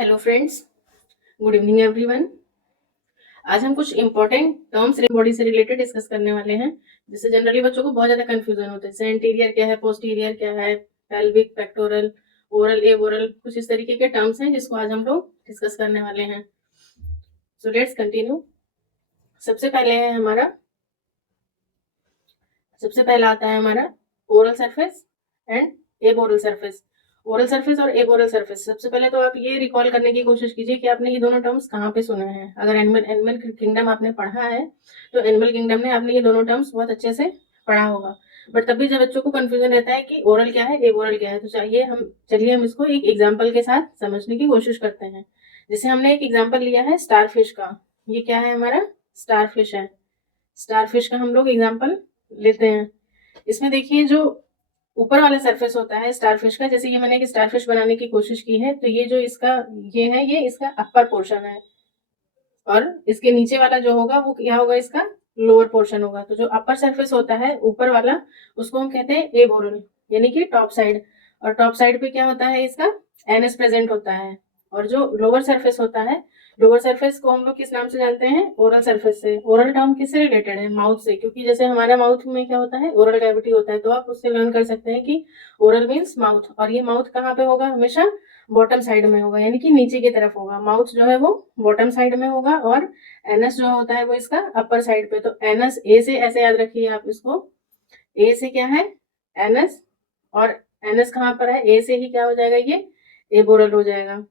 Hello friends, good evening everyone. आज हम कुछ इंपॉर्टेंट टर्म्स बॉडी से रिलेटेड डिस्कस करने वाले हैं, जिससे जनरली बच्चों को बहुत ज्यादा कंफ्यूजन होता है। जैसे एंटीरियर क्या है, पोस्टीरियर क्या है, पेल्विक, पेक्टोरल, ओरल, एबोरल, कुछ इस तरीके के टर्म्स हैं जिसको आज हम लोग डिस्कस करने वाले हैं। So let's continue. सबसे पहले है हमारा सबसे पहला आता है हमारा oral surface and aboral surface. Oral surface और एबोरल सरफेस, सबसे पहले तो आप ये रिकॉल करने की कोशिश कीजिए कि आपने ये दोनों टर्म्स कहाँ पे सुने हैं। अगर एनिमल एनिमल किंगडम आपने पढ़ा है तो एनिमल किंगडम में आपने ये दोनों टर्म्स बहुत अच्छे से पढ़ा होगा। बट तब भी जब बच्चों को कंफ्यूजन रहता है कि ओरल क्या है, एबोरल क्या है, तो चलिए हम इसको एक एग्जाम्पल के साथ समझने की कोशिश करते हैं। जैसे हमने एक एग्जाम्पल लिया है स्टारफिश का। ये क्या है, हमारा स्टारफिश है। स्टारफिश का हम लोग एग्जाम्पल लेते हैं। इसमें देखिए, जो ऊपर वाला सरफेस होता है स्टारफिश का, जैसे ये मैंने एक स्टारफिश बनाने की कोशिश की है, तो ये जो इसका ये है, ये इसका अपर पोर्शन है, और इसके नीचे वाला जो होगा वो क्या होगा, इसका लोअर पोर्शन होगा। तो जो अपर सरफेस होता है ऊपर वाला, उसको हम कहते हैं एबोरल, यानी कि टॉप साइड। और टॉप साइड पे क्या होता है, इसका एनस प्रेजेंट होता है। और जो लोअर सरफेस होता है, लोअर सरफेस को हम लोग किस नाम से जानते हैं, ओरल सरफेस से। ओरल टर्म किससे रिलेटेड है, माउथ से, क्योंकि जैसे हमारा माउथ में क्या होता है, ओरल कैविटी होता है, तो आप उससे लर्न कर सकते हैं कि ओरल मीन्स माउथ। और ये माउथ कहाँ पे होगा, हमेशा बॉटम साइड में होगा, यानी कि नीचे की तरफ होगा। माउथ जो है वो बॉटम साइड में होगा, और एनस जो होता है वो इसका अपर साइड पे। तो एनस ए से, ऐसे याद रखिए आप इसको, ए से क्या है, एनस, और एनस कहाँ पर है, ए से ही क्या हो जाएगा, ये एबोरल हो जाएगा।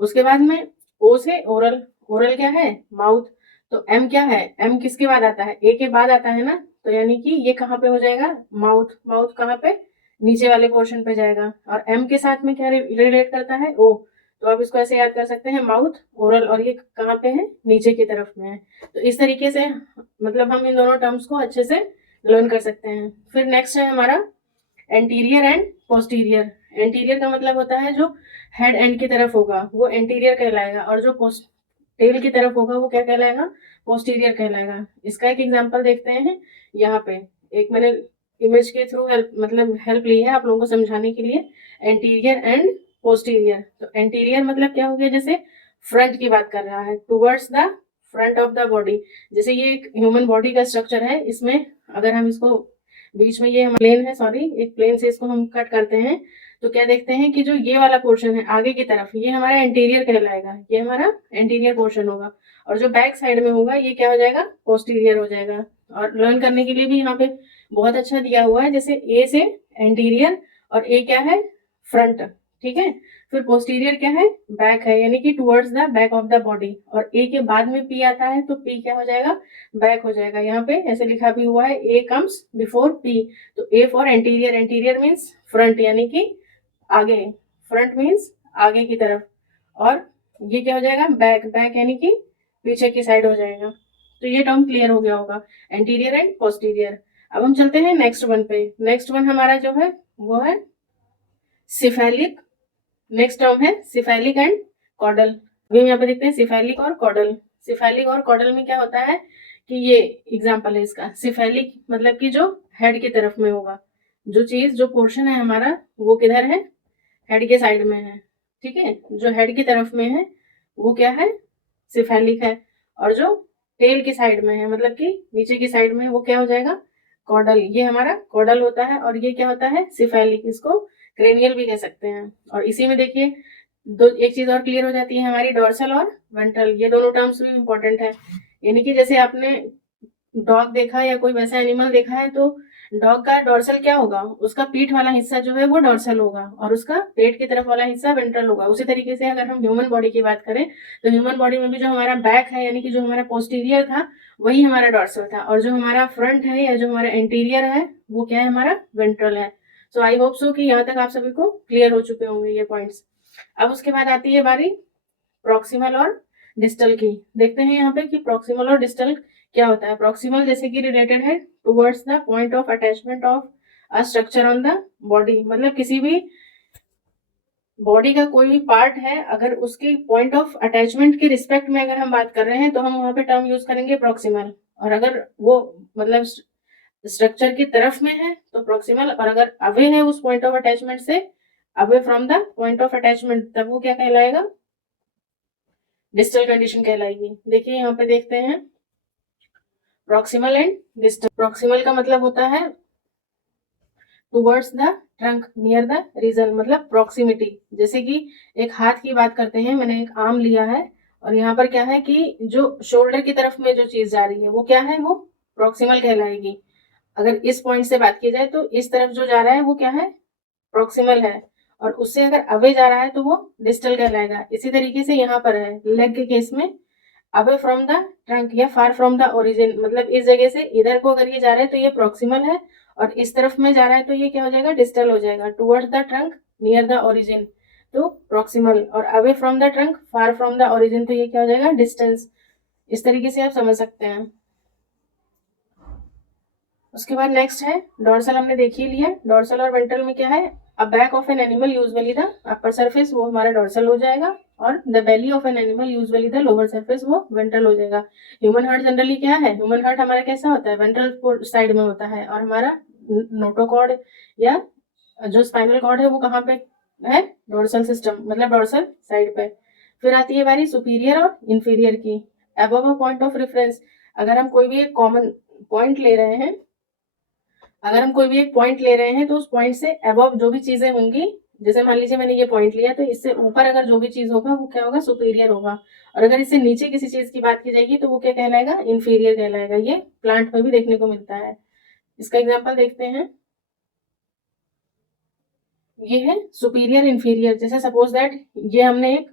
उसके बाद में ओ से ओरल, ओरल क्या है, माउथ। तो एम क्या है, एम किसके बाद आता है, ए के बाद आता है ना, तो यानी कि ये कहाँ पे हो जाएगा, माउथ। माउथ कहाँ पे, नीचे वाले पोर्शन पे जाएगा। और एम के साथ में क्या रिलेट करता है, ओ। तो आप इसको ऐसे याद कर सकते हैं, माउथ, ओरल, और ये कहाँ पे है, नीचे की तरफ में है। तो इस तरीके से मतलब हम इन दोनों टर्म्स को अच्छे से लर्न कर सकते हैं। फिर नेक्स्ट है हमारा एंटीरियर एंड पोस्टीरियर। एंटीरियर का मतलब होता है जो हेड एंड की तरफ होगा वो एंटीरियर कहलाएगा, और जो टेल की तरफ होगा वो क्या कहलाएगा, पोस्टीरियर कहलाएगा। इसका एक एग्जांपल देखते हैं यहाँ पे। एक मैंने इमेज के थ्रू हेल्प ली है आप लोगों को समझाने के लिए, एंटीरियर एंड पोस्टीरियर। तो एंटीरियर मतलब क्या हो गया, जैसे फ्रंट की बात कर रहा है, towards the front of the body. जैसे ये एक ह्यूमन बॉडी का स्ट्रक्चर है, इसमें अगर हम इसको बीच में, ये प्लेन है, सॉरी, एक प्लेन से इसको हम कट करते हैं, तो क्या देखते हैं कि जो ये वाला पोर्शन है आगे की तरफ, ये हमारा एंटीरियर कहलाएगा, ये हमारा एंटीरियर पोर्शन होगा। और जो बैक साइड में होगा ये क्या हो जाएगा, पोस्टीरियर हो जाएगा। और लर्न करने के लिए भी यहाँ पे बहुत अच्छा दिया हुआ है, जैसे ए से एंटीरियर, और ए क्या है, फ्रंट, ठीक है। फिर पोस्टीरियर क्या है, बैक है, यानी कि towards the back of the body. और ए के बाद में पी आता है, तो पी क्या हो जाएगा, बैक हो जाएगा। यहाँ पे ऐसे लिखा भी हुआ है, ए कम्स बिफोर पी। तो A for anterior, anterior means front, यानी कि आगे, फ्रंट मीन्स आगे की तरफ। और ये क्या हो जाएगा, बैक, बैक यानी कि पीछे की साइड हो जाएगा। तो ये टर्म क्लियर हो गया होगा, एंटीरियर एंड पोस्टीरियर। अब हम चलते हैं नेक्स्ट वन पे। नेक्स्ट वन हमारा जो है वो है सिफेलिक। नेक्स्ट टर्म है सिफेलिक एंड कॉडल। अभी हम यहाँ पे देखते हैं सिफेलिक और कॉडल। सिफेलिक और कॉडल में क्या होता है कि ये एग्जाम्पल है इसका। सिफेलिक मतलब कि जो हेड की तरफ में होगा, जो चीज, जो पोर्शन है हमारा, वो किधर है, हेड के साइड में है, ठीक है। जो हेड की तरफ में है वो क्या है, सिफेलिक है। और जो टेल की साइड में है, मतलब कि नीचे की साइड में, वो क्या हो जाएगा, कॉडल। ये हमारा कॉडल होता है, और ये क्या होता है, सिफेलिक। इसको क्रेनियल भी कह सकते हैं। और इसी में देखिए एक चीज और क्लियर हो जाती है हमारी, डोर्सल और वेंट्रल, ये दोनों टर्म्स भी इंपॉर्टेंट है। यानी कि जैसे आपने डॉग देखा या कोई वैसा एनिमल देखा है, तो डॉग का डोर्सल क्या होगा, उसका पीठ वाला हिस्सा जो है वो डोर्सल होगा, और उसका पेट की तरफ वाला हिस्सा वेंट्रल होगा। उसी तरीके से अगर हम ह्यूमन बॉडी की बात करें, तो ह्यूमन बॉडी में भी जो हमारा बैक है, यानी कि जो हमारा पोस्टीरियर था, वही हमारा डोर्सल था। और जो हमारा फ्रंट है या जो हमारा इंटीरियर है, वो क्या है, हमारा वेंट्रल है। सो आई होप सो कि यहाँ तक आप सभी को क्लियर हो चुके होंगे ये पॉइंट्स। अब उसके बाद आती है बारी प्रॉक्सिमल और डिस्टल की। देखते हैं यहाँ पे कि प्रॉक्सिमल और डिस्टल क्या होता है। प्रॉक्सिमल जैसे कि रिलेटेड है towards the point of attachment of a structure on the body. मतलब किसी भी बॉडी का कोई भी पार्ट है, अगर उसके पॉइंट ऑफ अटैचमेंट के रिस्पेक्ट में अगर हम बात कर रहे हैं, तो हम वहां पे टर्म यूज करेंगे प्रॉक्सिमल। और अगर वो मतलब स्ट्रक्चर की तरफ में है तो प्रॉक्सिमल, और अगर अवे है उस पॉइंट ऑफ अटैचमेंट से, away from the point of attachment, तब वो क्या कहलाएगा, डिस्टल कंडीशन कहलाएगी। देखिए यहाँ पे देखते हैं प्रॉक्सिमल एंड डिस्टल। प्रॉक्सिमल का मतलब होता है towards the trunk near the region, मतलब प्रॉक्सिमिटी। जैसे कि एक हाथ की बात करते हैं, मैंने एक आर्म लिया है और यहाँ पर क्या है कि जो शोल्डर की तरफ में जो चीज जा रही है वो क्या है, वो प्रॉक्सिमल कहलाएगी। अगर इस पॉइंट से बात की जाए तो इस तरफ जो जा रहा है वो क्या है, प्रॉक्सिमल है, और उससे अगर अवे जा रहा है तो वो डिस्टल कहलाएगा। इसी तरीके से यहाँ पर है लेग के केस में अवे फ्रॉम द ट्रंक या फार फ्रॉम द ओरिजिन, मतलब इस जगह से इधर को अगर ये जा रहा है तो ये प्रॉक्सिमल है, और इस तरफ में जा रहा है तो ये क्या हो जाएगा, डिस्टल हो जाएगा। Towards the trunk near the origin तो प्रॉक्सिमल, और away from the trunk far from the origin तो ये क्या हो जाएगा, डिस्टेंस। इस तरीके से आप समझ सकते हैं। उसके बाद नेक्स्ट है डोर्सल, हमने देख ही लिया। डोर्सल और वेंट्रल में क्या है, a back of an animal usually the upper surface, वो हमारा डोर्सल हो जाएगा, और the belly of an animal usually the lower surface, वो वेंट्रल हो जाएगा। ह्यूमन हार्ट जनरली क्या है, ह्यूमन हार्ट हमारा कैसा होता है, वेंट्रल साइड में होता है, और हमारा नोटोकॉर्ड या जो स्पाइनल कॉर्ड है वो कहाँ पे है, डोर्सल सिस्टम, मतलब डोर्सल साइड पे। फिर आती है बारी सुपीरियर और इंफीरियर की। Above a point of reference, अगर हम कोई भी एक कॉमन पॉइंट ले रहे हैं, अगर हम कोई भी एक पॉइंट ले रहे हैं तो उस पॉइंट से अबव जो भी चीजें होंगी, जैसे मान लीजिए मैंने ये पॉइंट लिया तो इससे ऊपर अगर जो भी चीज होगा वो क्या होगा, सुपीरियर होगा, और अगर इससे नीचे किसी चीज की बात की जाएगी तो वो क्या कहलाएगा, इंफीरियर कहलाएगा। ये प्लांट में भी देखने को मिलता है। इसका एग्जाम्पल देखते हैं। ये है सुपीरियर इंफीरियर। जैसे सपोज दैट ये हमने एक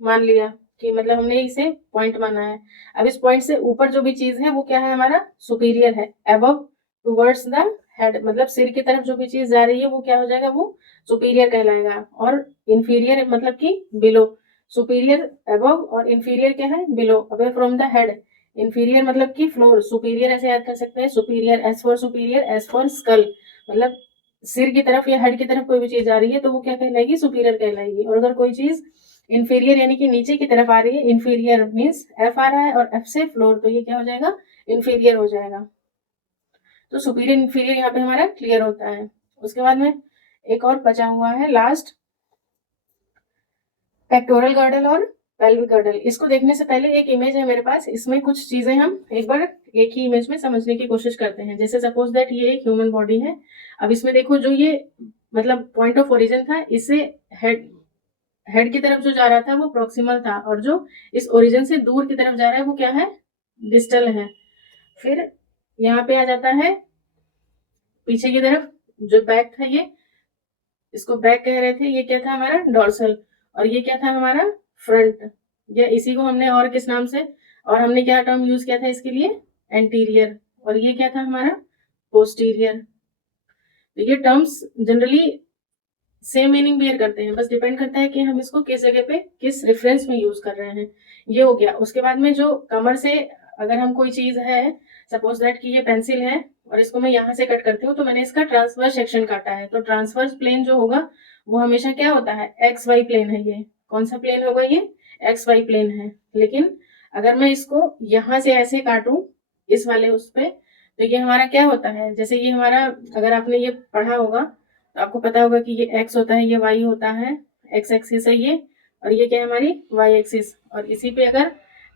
मान लिया कि मतलब हमने इसे पॉइंट माना है। अब इस पॉइंट से ऊपर जो भी चीज है वो क्या है, हमारा सुपीरियर है। अबव टुवर्ड्स द हेड, मतलब सिर की तरफ जो भी चीज जा रही है वो क्या हो जाएगा, वो सुपीरियर कहलाएगा। और इंफीरियर मतलब कि बिलो। सुपीरियर अबव और इंफीरियर क्या है, below, away from the head. Inferior मतलब कि फ्लोर, सुपीरियर ऐसे याद कर सकते हैं, superior S for superior, S for skull, मतलब सिर की तरफ या हेड की तरफ कोई भी चीज आ रही है तो वो क्या कहलाएगी, सुपीरियर कहलाएगी। और अगर कोई चीज इंफीरियर यानी कि नीचे की तरफ आ रही है, इंफीरियर मीन्स एफ आ रहा है और एफ से फ्लोर, तो ये क्या हो जाएगा, इंफीरियर हो जाएगा। तो सुपीरियर इंफीरियर यहाँ पे हमारा क्लियर होता है। उसके बाद में एक और बचा हुआ है लास्ट, पेक्टोरल गर्डल और पेल्विक गर्डल। इसको देखने से पहले एक इमेज है मेरे पास, इसमें कुछ चीजें हम एक बार एक ही इमेज में समझने की कोशिश करते हैं। जैसे सपोज दैट ये एक ह्यूमन बॉडी है। अब इसमें देखो जो ये मतलब पॉइंट ऑफ ओरिजिन था, इससे हेड की तरफ जो जा रहा था वो प्रॉक्सिमल था, और जो इस ओरिजिन से दूर की तरफ जा रहा है वो क्या है, डिस्टल है। फिर यहाँ पे आ जाता है पीछे की तरफ जो बैक था, ये इसको बैक कह रहे थे, ये क्या था हमारा डोर्सल, और ये क्या था हमारा फ्रंट, या इसी को हमने और किस नाम से, और हमने क्या टर्म यूज किया था इसके लिए, एंटीरियर, और ये क्या था हमारा पोस्टीरियर। तो ये terms generally same meaning bear करते हैं, बस डिपेंड करता है कि हम इसको किस जगह पे किस रेफरेंस में यूज कर रहे हैं। ये हो गया। उसके बाद में जो कमर से अगर हम कोई चीज है, सपोज दैट कि ये पेंसिल है और इसको मैं यहाँ से कट करती हूँ तो मैंने इसका ट्रांसवर्स सेक्शन काटा है, तो ट्रांसवर्स प्लेन जो होगा वो हमेशा क्या होता है, एक्स वाई प्लेन है। ये कौन सा प्लेन होगा, ये एक्स वाई प्लेन है। लेकिन अगर मैं इसको यहाँ से ऐसे काटूं इस वाले उस पे, तो ये हमारा क्या होता है, जैसे ये हमारा, अगर आपने ये पढ़ा होगा तो आपको पता होगा कि ये एक्स होता है, ये वाई होता है, एक्स एक्सिस है ये, और ये क्या है हमारी वाई एक्सिस, और इसी पे अगर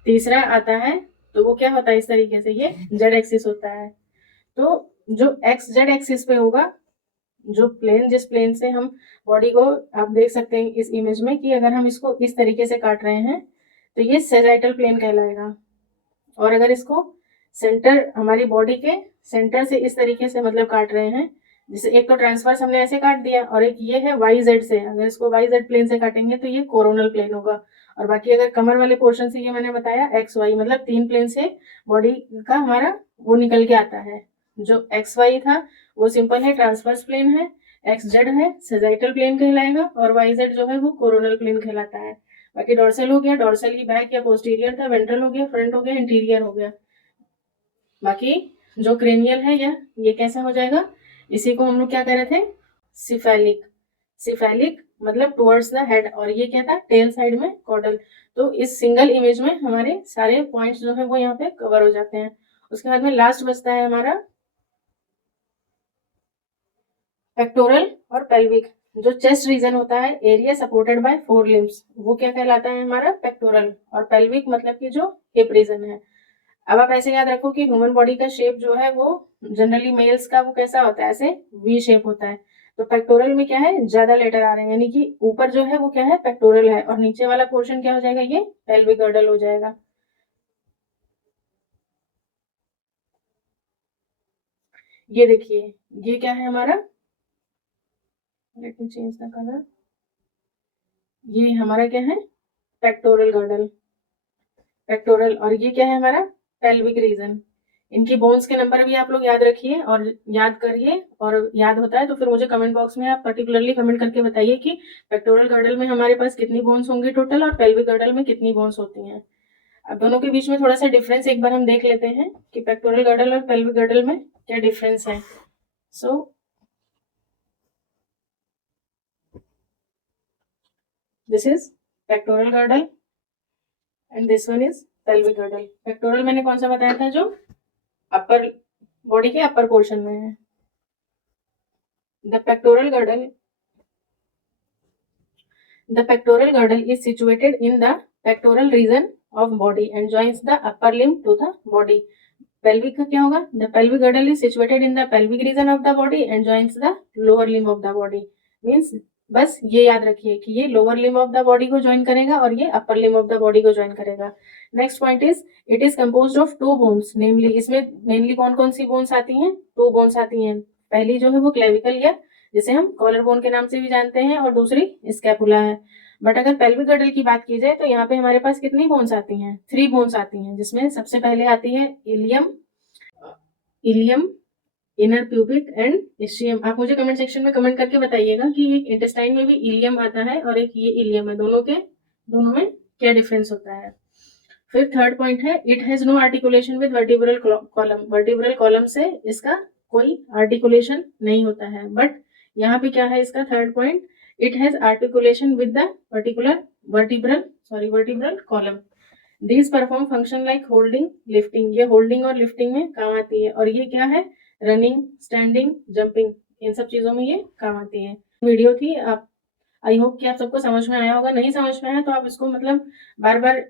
तीसरा आता है तो वो क्या होता है, इस तरीके से ये जेड एक्सिस होता है। तो जो एक्स जेड एक्सिस पे होगा, जो प्लेन जिस प्लेन से हम बॉडी को, आप देख सकते हैं इस इमेज में कि अगर हम इसको इस तरीके से काट रहे हैं तो ये सेजाइटल प्लेन कहलाएगा। और अगर इसको सेंटर, हमारी बॉडी के सेंटर से इस तरीके से मतलब काट रहे हैं, जैसे एक तो ट्रांसवर्स हमने ऐसे काट दिया, और एक ये है वाई जेड से, अगर इसको वाई जेड प्लेन से काटेंगे तो ये कोरोनल प्लेन होगा। और बाकी अगर कमर वाले पोर्शन से, ये मैंने बताया एक्स वाई, मतलब 3 प्लेन से बॉडी का हमारा वो निकल के आता है। जो एक्स वाई था वो सिंपल है, ट्रांसवर्स प्लेन है, एक्स जेड है सेजाइटल प्लेन कहलाएगा, और वाई जेड जो है वो कोरोनल प्लेन कहलाता है। बाकी डोर्सल हो गया, डोर्सल ही बैक या पोस्टीरियर था, वेंट्रल हो गया, फ्रंट हो गया, इंटीरियर हो गया। बाकी जो क्रेनियल है ये कैसा हो जाएगा, इसी को हम लोग क्या कह रहे थे, सिफेलिक। सिफेलिक मतलब टुवर्ड्स द हेड, और ये क्या था, टेल साइड में कॉर्डल। तो इस सिंगल इमेज में हमारे सारे पॉइंट्स जो है वो यहाँ पे कवर हो जाते हैं। उसके बाद में लास्ट बचता है हमारा पेक्टोरल और पेल्विक। जो चेस्ट रीजन होता है, एरिया सपोर्टेड बाय 4 लिम्स, वो क्या कहलाता है हमारा पेक्टोरल। और पेल्विक मतलब कि जो हिप रीजन है। अब आप ऐसे याद रखो कि ह्यूमन बॉडी का शेप जो है वो जनरली मेल्स का वो कैसा होता है, ऐसे वी शेप होता है। तो पेक्टोरल में क्या है, ज्यादा लेटर आ रहे हैं, यानी कि ऊपर जो है वो क्या है, पेक्टोरल है, और नीचे वाला पोर्शन क्या हो जाएगा, ये पेल्विक गर्डल हो जाएगा। ये देखिए, ये क्या है हमारा, let me change the colour, ये हमारा क्या है, पेक्टोरल गर्डल, पेक्टोरल। और ये क्या है हमारा, पेल्विक रीजन। इनकी बोन्स के नंबर भी आप लोग याद रखिए और याद करिए, और याद होता है तो फिर मुझे कमेंट बॉक्स में आप पर्टिकुलरली कमेंट करके बताइए कि पेक्टोरल गर्डल में हमारे पास कितनी बोन्स होंगी टोटल, और पेल्विक गर्डल में कितनी बोन्स होती हैं। अब दोनों के बीच में थोड़ा सा डिफरेंस एक बार हम देख लेते हैं कि पेक्टोरल गर्डल और पेल्विक गर्डल में क्या डिफरेंस है। So this is pectoral girdle and this one is pelvic girdle. Pectoral मैंने कौन सा बताया था, जो अपर बॉडी के अपर पोर्शन में है। The pectoral girdle, the pectoral girdle is situated in the pectoral region of body and joins the upper limb to the body. pelvic का क्या होगा, the pelvic girdle is situated in the pelvic region of the body and joins the lower limb of the body. means बस ये याद रखिए कि ये lower limb of the body को ज्वाइन करेगा और ये upper limb of the body को ज्वाइन करेगा। Next point is it is composed of 2 bones, namely इसमें मेनली कौन कौन सी बोन्स आती हैं, 2 बोन्स आती हैं। पहली जो है वो क्लेविकल या जिसे हम कॉलर बोन के नाम से भी जानते हैं, और दूसरी स्कैपुला है। बट अगर पेल्विक गर्डल की बात की जाए तो यहाँ पे हमारे पास कितनी बोन्स आती हैं, 3 बोन्स आती हैं, जिसमें सबसे पहले आती है ilium, ilium, inner pubic and ischium. आप मुझे कमेंट सेक्शन में कमेंट करके बताइएगा कि एक इंटेस्टाइन में भी इलियम आता है और एक ये इलियम है, दोनों में क्या डिफरेंस होता है। फिर थर्ड पॉइंट है it has no articulation with vertebral column, vertebral column से इसका कोई आर्टिकुलेशन नहीं होता है। बट यहाँ पे क्या है इसका third point, it has articulation with the particular vertebral column. These perform function like holding lifting, ये होल्डिंग और लिफ्टिंग में काम आती है। और ये क्या है, रनिंग, स्टैंडिंग, जंपिंग, इन सब चीजों में ये काम आती है। वीडियो थी, आप आई होप कि आप सबको समझ में आया होगा। नहीं समझ में आया तो आप इसको मतलब बार बार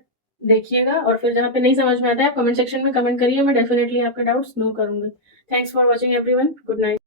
देखिएगा, और फिर जहाँ पे नहीं समझ में आता है आप कमेंट सेक्शन में कमेंट करिए, मैं डेफिनेटली आपके डाउट्स दूर करूंगी। Thanks for watching everyone, good night.